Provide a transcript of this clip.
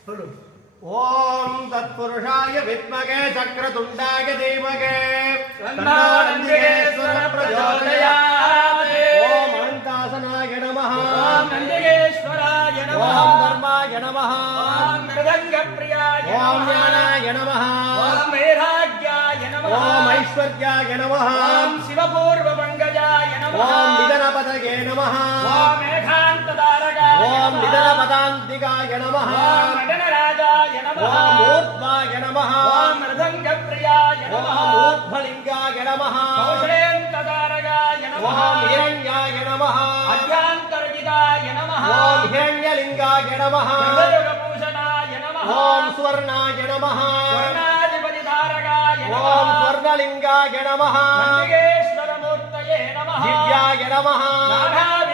ஓம் தத்புருஷாய வித்மகே சக்ரதுண்டாய தீமகே தன்னோ நந்திகேஸ்வர பிரச்சோதயாத். ஓம் அனந்தாசனாய நமः. ஓம் நந்திகேஸ்வராய நமः. ஓம் தர்மாய நமः. ஓம் மிருதங்கப்ரியாய ஓம் நமः. ஞானாய நமः. ஓம் வைராக்யாய நமः. ஓம் ஐஸ்வர்யாய நமः. ஓம் சிவபூர்வபங்கஜாய நமः. ஓம் நிதனபதயே நமः. ஓம் ஏகாந்ததாரகாய ஓம் நமः. நிதனபதாந்திகாய நமः. ஓம் நடனராஜாய நமः. ஓம் ஊர்த்வாய நமः. ஓம் மிருதங்கப்ரியாய நமः. ஓம் ஊர்த்வலிங்காய நமः. கௌஷலேந்ததாரகாய நமः. ஓம் ஹிரண்யாய நமः. அத்யாந்தரகிதாய நமः. ஓம் ஹிரண்யலிங்காய நமः. சர்வயோகபூஷணாய நமः. ஓம் சுவர்ணாய நமः. ஸ்வர்ணாதிபதிதாரகாய நமः. ஓம் ஸ்வர்ணலிங்காய நமः. நந்திகேஸ்வரமூர்த்தயே நமः. திவ்யாய நமः. நானாவித